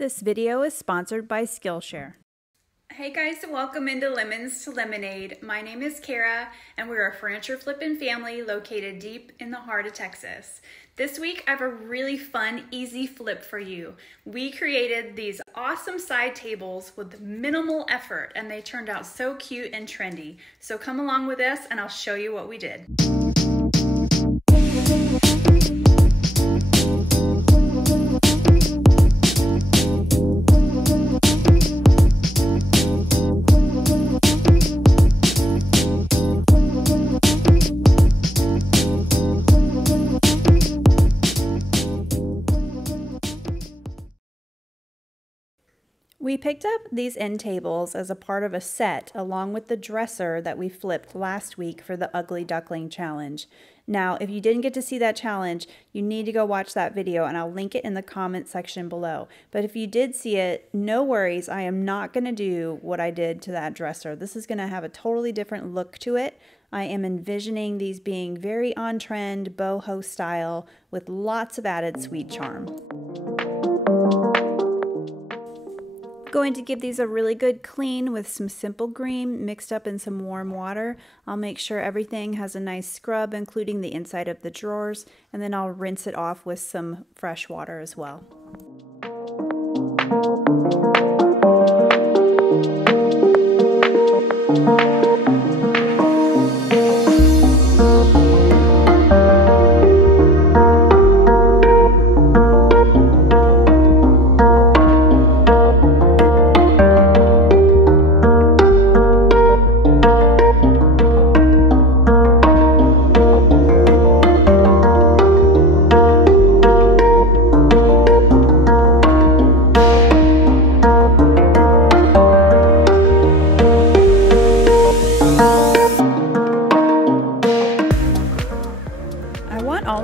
This video is sponsored by Skillshare. Hey guys, welcome into Lemons to Lemonade. My name is Kara and we're a furniture flipping family located deep in the heart of Texas. This week I have a really fun, easy flip for you. We created these awesome side tables with minimal effort and they turned out so cute and trendy. So come along with us and I'll show you what we did. We picked up these end tables as a part of a set along with the dresser that we flipped last week for the Ugly Duckling Challenge. Now, if you didn't get to see that challenge, you need to go watch that video and I'll link it in the comment section below. But if you did see it, no worries, I am not going to do what I did to that dresser. This is going to have a totally different look to it. I am envisioning these being very on-trend, boho style with lots of added sweet charm. Going to give these a really good clean with some simple green mixed up in some warm water. I'll make sure everything has a nice scrub, including the inside of the drawers, and then I'll rinse it off with some fresh water as well.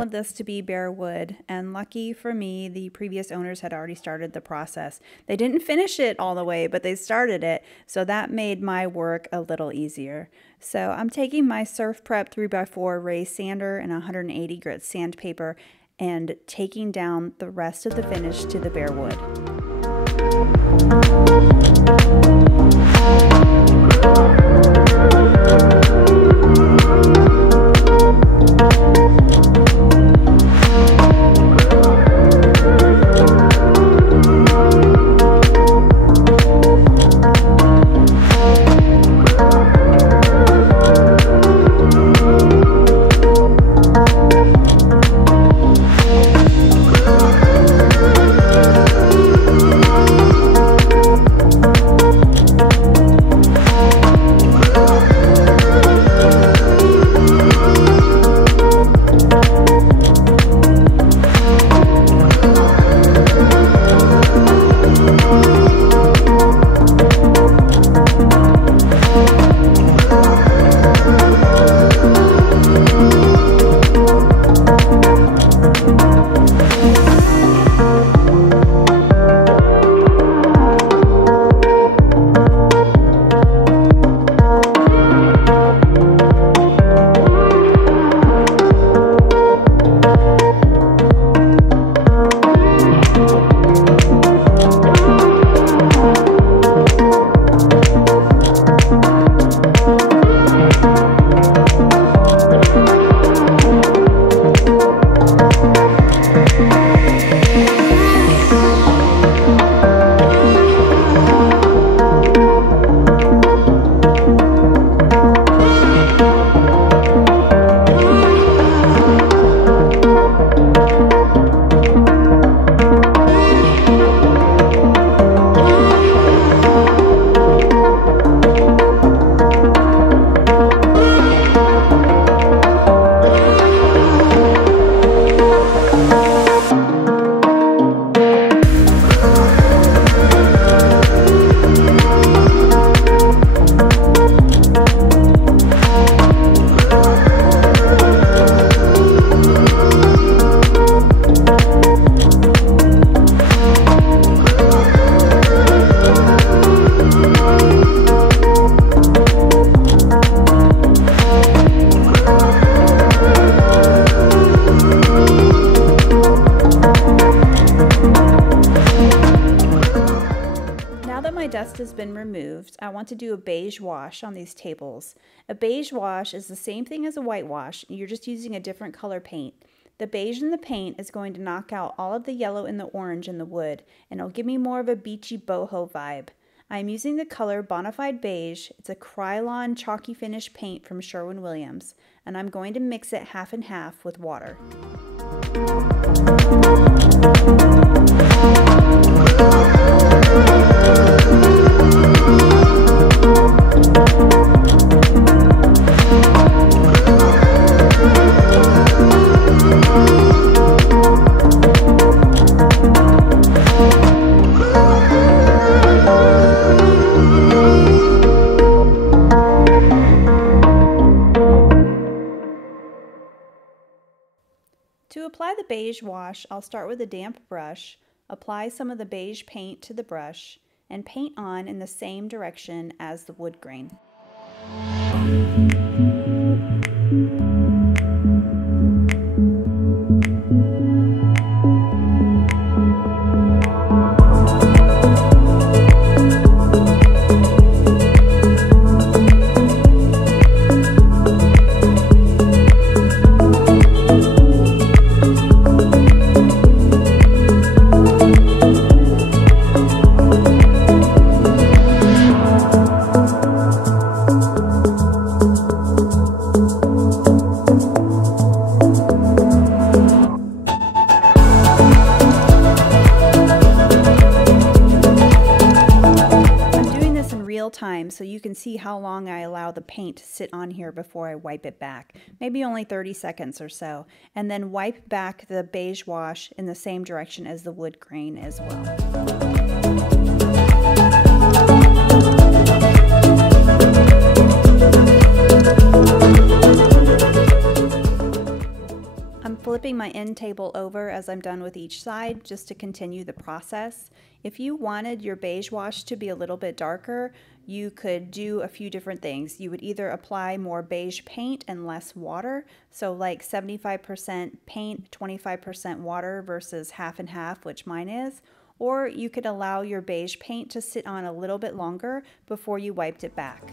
This to be bare wood, and lucky for me, the previous owners had already started the process. They didn't finish it all the way, but they started it, so that made my work a little easier. So I'm taking my Surf Prep 3x4 raised sander and 180 grit sandpaper and taking down the rest of the finish to the bare wood. my dust has been removed, I want to do a beige wash on these tables. A beige wash is the same thing as a whitewash, you're just using a different color paint. The beige in the paint is going to knock out all of the yellow and the orange in the wood, and it'll give me more of a beachy boho vibe. I'm using the color Bonafide Beige. It's a Krylon chalky finish paint from Sherwin-Williams, and I'm going to mix it half and half with water. To apply the beige wash, I'll start with a damp brush, apply some of the beige paint to the brush, and paint on in the same direction as the wood grain. Time so you can see how long I allow the paint to sit on here before I wipe it back. Maybe only 30 seconds or so, and then wipe back the beige wash in the same direction as the wood grain as well. I'm flipping my end table over as I'm done with each side just to continue the process. If you wanted your beige wash to be a little bit darker, you could do a few different things. You would either apply more beige paint and less water, so like 75% paint, 25% water versus half and half, which mine is, or you could allow your beige paint to sit on a little bit longer before you wiped it back.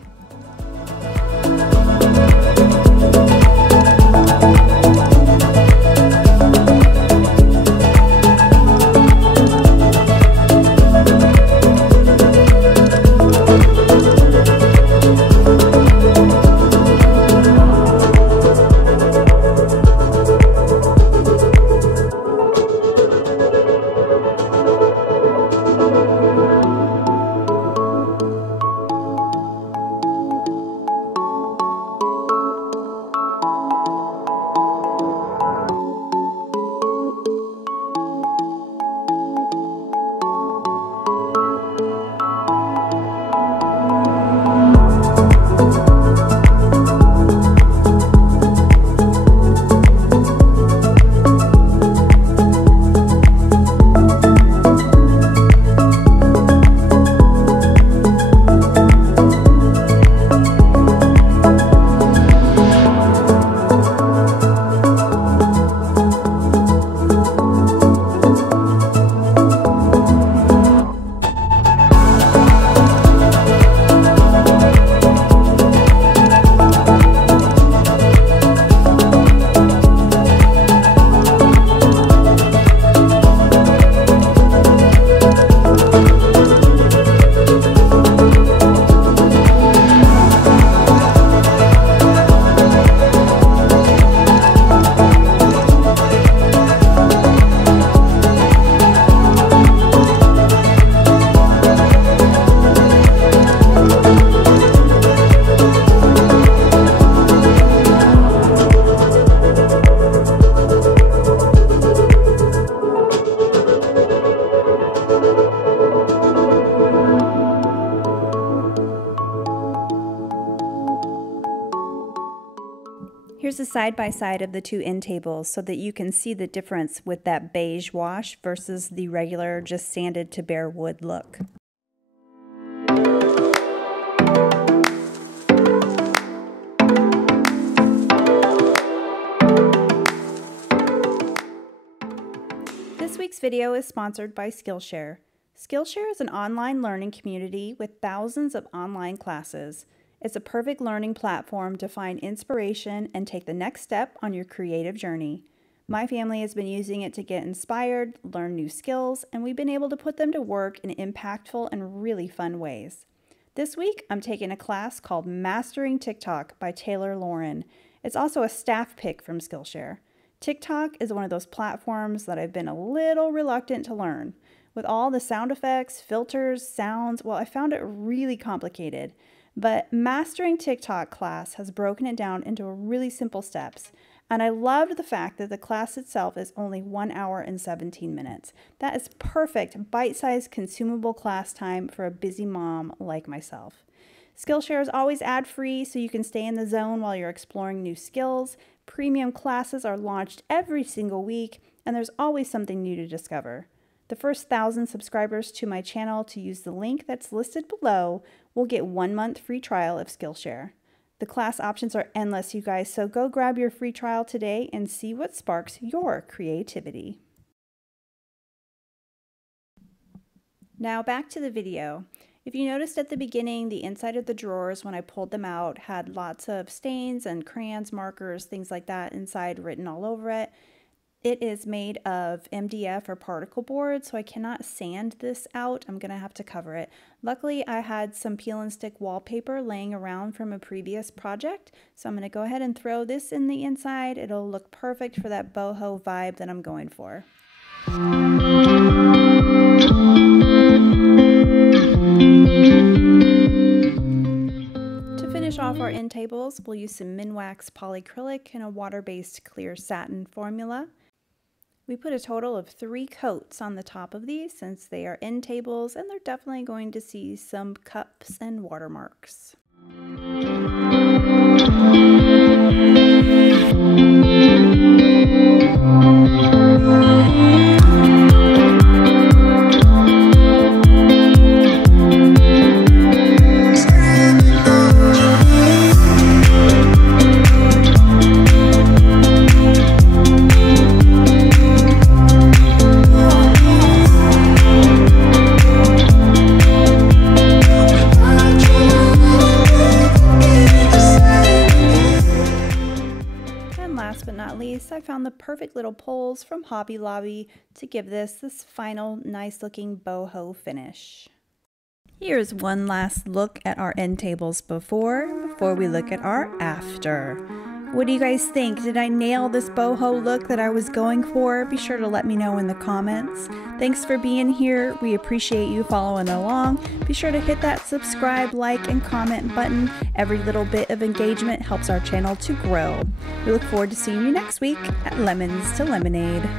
Here's a side-by-side of the two end tables so that you can see the difference with that beige wash versus the regular just sanded to bare wood look. This week's video is sponsored by Skillshare. Skillshare is an online learning community with thousands of online classes. It's a perfect learning platform to find inspiration and take the next step on your creative journey. My family has been using it to get inspired, learn new skills, and we've been able to put them to work in impactful and really fun ways. This week, I'm taking a class called Mastering TikTok by Taylor Lauren. It's also a staff pick from Skillshare. TikTok is one of those platforms that I've been a little reluctant to learn. With all the sound effects, filters, sounds, well, I found it really complicated. But Mastering TikTok class has broken it down into really simple steps. And I loved the fact that the class itself is only 1 hour and 17 minutes. That is perfect, bite-sized, consumable class time for a busy mom like myself. Skillshare is always ad-free, so you can stay in the zone while you're exploring new skills. Premium classes are launched every single week, and there's always something new to discover. The first 1,000 subscribers to my channel to use the link that's listed below will get 1 month free trial of Skillshare. The class options are endless, you guys, so go grab your free trial today and see what sparks your creativity. Now back to the video. If you noticed at the beginning, the inside of the drawers when I pulled them out had lots of stains and crayons, markers, things like that inside written all over it. It is made of MDF or particle board, so I cannot sand this out. I'm gonna have to cover it. Luckily, I had some peel and stick wallpaper laying around from a previous project, so I'm gonna go ahead and throw this in the inside. It'll look perfect for that boho vibe that I'm going for. To finish off our end tables, we'll use some Minwax polyacrylic and a water-based clear satin formula. We put a total of 3 coats on the top of these since they are end tables and they're definitely going to see some cups and watermarks. Last but not least, I found the perfect little poles from Hobby Lobby to give this final nice looking boho finish. Here's one last look at our end tables before we look at our after. What do you guys think? Did I nail this boho look that I was going for? Be sure to let me know in the comments. Thanks for being here. We appreciate you following along. Be sure to hit that subscribe, like, and comment button. Every little bit of engagement helps our channel to grow. We look forward to seeing you next week at Lemons to Lemonade.